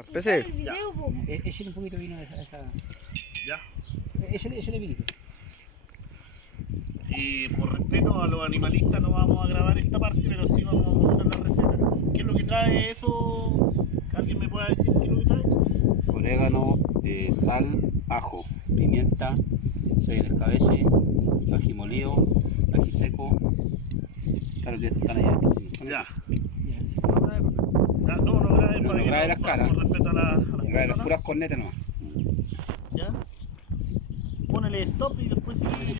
PC. Échale un poquito de vino a esa. Ya. Échale vinito. Y por respeto a los animalistas no vamos a grabar esta parte, pero sí vamos a mostrar la receta. ¿Qué es lo que trae eso? ¿Alguien me puede decir qué es lo que trae? Orégano, sal, ajo, pimienta, soya en escabeche, ají molido, ají seco. Claro que están allá. Ya. No grabe No, para no que grabe las caras. por respeto a las Las personas. puras cornetas nomás. Ya. Ponele stop y después sigue.